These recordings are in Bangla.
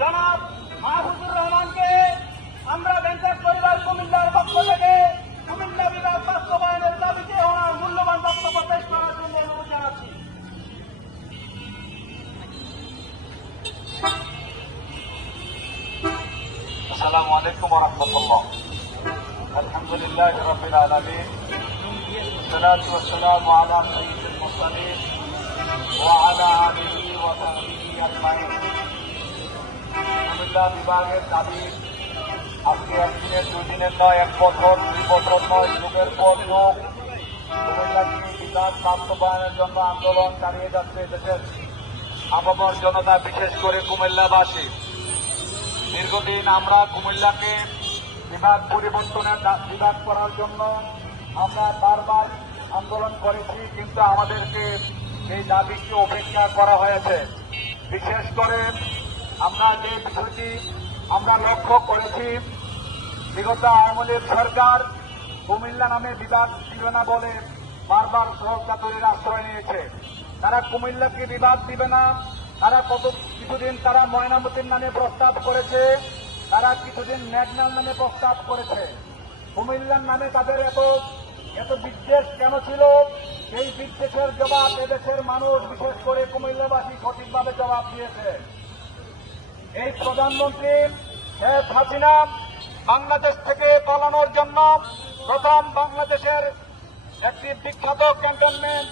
জনাব মাহফুজুর রহমানকে আমরা বেঞ্চার পরিবার কুমিল্লার পক্ষ থেকে কুমিল্লা বিভাগ বাস্তবায়নের দাবিতে ওনার মূল্যবান বক্তব্য পেশ করার জন্য অনুরোধ জানাচ্ছি। আসসালামু আলাইকুম ওয়া রাহমাতুল্লাহ। আলহামদুলিল্লাহ রাব্বিল আলামিন, والصلاة والسلام على سيد المرسلين وعلى آله وصحبه أجمعين। কুমিল্লা বিভাগের দাবি আজকে একদিনের দুই দিনের নয়, 1 বছর 2 বছর নয়, যুগের পর যুগ কুমিল্লাকে বিভাগ বাস্তবায়নের জন্য আন্দোলন চালিয়ে যাচ্ছে দেশের আপামর জনতা, বিশেষ করে কুমিল্লাবাসী। দীর্ঘদিন আমরা কুমিল্লাকে বিভাগ পরিবর্তনের বিভাগ করার জন্য আমরা বারবার আন্দোলন করেছি, কিন্তু আমাদেরকে এই দাবিকে উপেক্ষা করা হয়েছে। বিশেষ করে আমরা যে বিষয়টি আমরা লক্ষ্য করেছি, বিগত আওয়ামী লীগ সরকার কুমিল্লা নামে বিভাগ ছিল না বলে বারবার সহকারীর আশ্রয় নিয়েছে। তারা কুমিল্লাকে বিভাগ দিবে না, তারা কিছুদিন তারা ময়নামতির নামে প্রস্তাব করেছে, তারা কিছুদিন মেঘনার নামে প্রস্তাব করেছে। কুমিল্লার নামে তাদের এত বিদ্বেষ কেন ছিল? এই বিদ্বেষের জবাব এদেশের মানুষ, বিশেষ করে কুমিল্লাবাসী সঠিকভাবে জবাব দিয়েছে। এই প্রধানমন্ত্রী শেখ হাসিনা বাংলাদেশ থেকে পালানোর জন্য প্রথম বাংলাদেশের একটি বিখ্যাত ক্যান্টনমেন্ট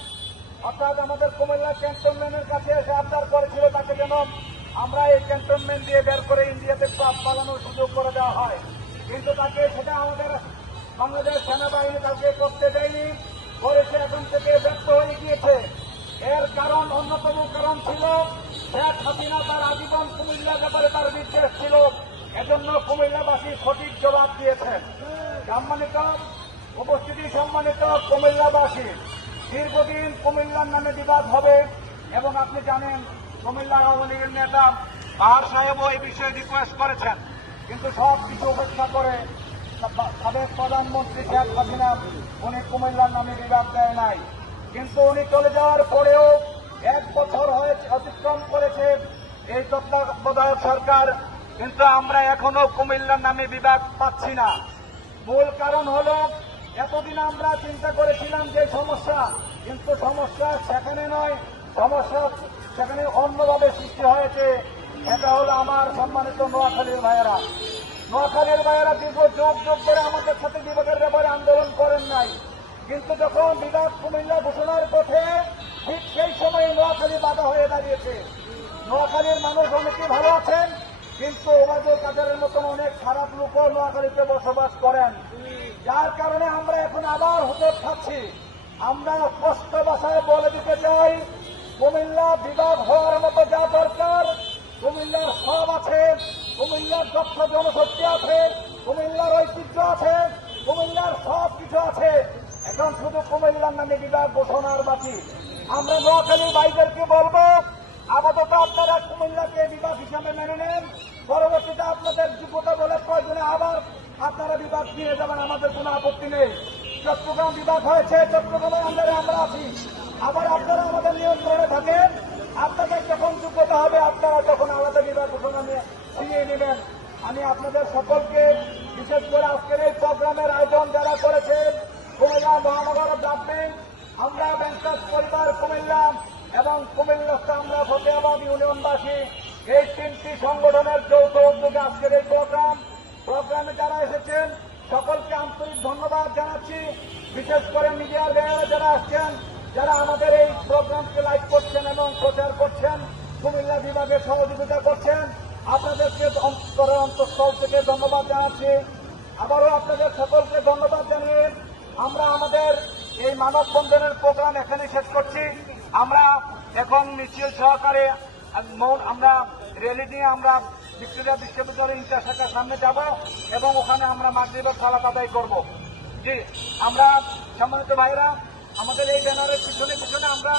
অর্থাৎ আমাদের কুমিল্লা ক্যান্টনমেন্টের কাছে এসে আবদার করেছিল তাকে যেন আমরা এই ক্যান্টনমেন্ট দিয়ে বের করে ইন্ডিয়াতে পালানোর সুযোগ করে দেওয়া হয়, কিন্তু তাকে সেটা আমাদের বাংলাদেশ সেনাবাহিনী তাকে করতে দেয়নি, করেছে, এখন থেকে ব্যর্থ হয়ে গিয়েছে। এর কারণ, অন্যতম কারণ ছিল শেখ হাসিনা তার আজীবন কুমিল্লার ব্যাপারে তার বিদ্বেষ ছিল, এজন্য কুমিল্লাবাসী সঠিক জবাব দিয়েছেন। সম্মানিত উপস্থিতি, সম্মানিত কুমিল্লাবাসী, দীর্ঘদিন কুমিল্লার নামে বিবাদ হবে এবং আপনি জানেন কুমিল্লা আওয়ামী লীগের নেতা পাহাড় সাহেবও এই বিষয়ে রিকোয়েস্ট করেছেন, কিন্তু সব কিছু উপেক্ষা করে সাবেক প্রধানমন্ত্রী শেখ হাসিনা উনি কুমিল্লার নামে বিভাগ দেয় নাই। কিন্তু উনি চলে যাওয়ার পরেও 1 বছর অতিক্রম করেছে এই তত্ত্বাবধায়ক সরকার, কিন্তু আমরা এখনো কুমিল্লার নামে বিভাগ পাচ্ছি না। মূল কারণ হল এতদিন আমরা চিন্তা করেছিলাম যে সমস্যা, কিন্তু সমস্যা সেখানে নয়, সমস্যা সেখানে অন্যভাবে সৃষ্টি হয়েছে। এটা হল আমার সম্মানিত নোয়াখালীর ভাইয়েরা। নোয়াখালীর ভাইয়েরা দীর্ঘ যুগ ধরে আমাদের সাথে বিভাগের ব্যাপারে আন্দোলন করেন নাই, কিন্তু যখন বিভাগ কুমিল্লা ঘোষণার পথে ঠিক সেই সময় নোয়াখালী বাধা হয়ে দাঁড়িয়েছে। নোয়াখালীর মানুষ অনেকে ভালো আছেন, কিন্তু ওবায়দুল কাদেরের মতন অনেক খারাপ লোকও নোয়াখালীতে বসবাস করেন, যার কারণে আমরা এখন আবার হতে খাচ্ছি। আমরা স্পষ্ট ভাষায় বলে দিতে চাই, কুমিল্লা বিভাগ হওয়ার মতো যা দরকার কুমিল্লার সব আছে, কুমিল্লার দক্ষ জনশক্তি আছে, কুমিল্লার ঐতিহ্য আছে, কুমিল্লার সব কিছু আছে। এখন শুধু কুমিল্লার নামে বিভাগ ঘোষণার বাকি। আমরা নোয়াখালীর ভাইদেরকে বলবো, আপাতত আপনারা কুমিল্লাকে বিভাগ হিসাবে মেনে নেন, পরবর্তীতে আপনাদের যোগ্যতা বলে প্রয়োজনে আবার আপনারা বিভাগ নিয়ে যাবেন, আমাদের কোনো আপত্তি নেই। চট্টগ্রাম বিভাগ হয়েছে, চট্টগ্রামের আন্ডারে আমরা আছি, আবার আপনারা আমাদের নিয়ন্ত্রণে থাকেন। আপনাদের যখন যোগ্যতা হবে আপনারা তখন আলাদা বিভাগ ঘোষণা নিয়ে ছিনিয়ে নেবেন। আমি আপনাদের সকলকে, বিশেষ করে আজকের এই প্রোগ্রামের আয়োজন যারা করেছেন, কুমিল্লা মহানগর গভর্নমেন্ট, আমরা বেঞ্চার পরিবার কুমিল্লা এবং কুমিল্লাস্থ আমরা ফতেহাবাদ ইউনিয়নবাসী, এই 3টি সংগঠনের যৌথ উদ্যোগে আজকের এই প্রোগ্রামে যারা এসেছেন সকলকে আন্তরিক ধন্যবাদ জানাচ্ছি। বিশেষ করে মিডিয়ার ভাইয়েরা যারা আসছেন, যারা আমাদের এই প্রোগ্রামকে লাইভ করছেন এবং প্রচার করছেন, কুমিল্লা বিভাগে সহযোগিতা করছেন, আপনাদেরকে অন্তরের অন্তঃস্থল থেকে ধন্যবাদ জানাচ্ছি। আবারও আপনাদের সকলকে ধন্যবাদ জানিয়ে আমরা আমাদের এই মানববন্ধনের প্রোগ্রাম এখানে শেষ করছি। আমরা এখন মিছিল সহকারে আমরা র্যালি নিয়ে আমরা ভিক্টোরিয়া বিশ্ববিদ্যালয়ের ইন্টার শাখার সামনে যাব এবং ওখানে আমরা মাগরিবের সালাত আদায় করব। জি, আমরা সম্মানিত ভাইরা, আমাদের এই ব্যানারের পিছনে আমরা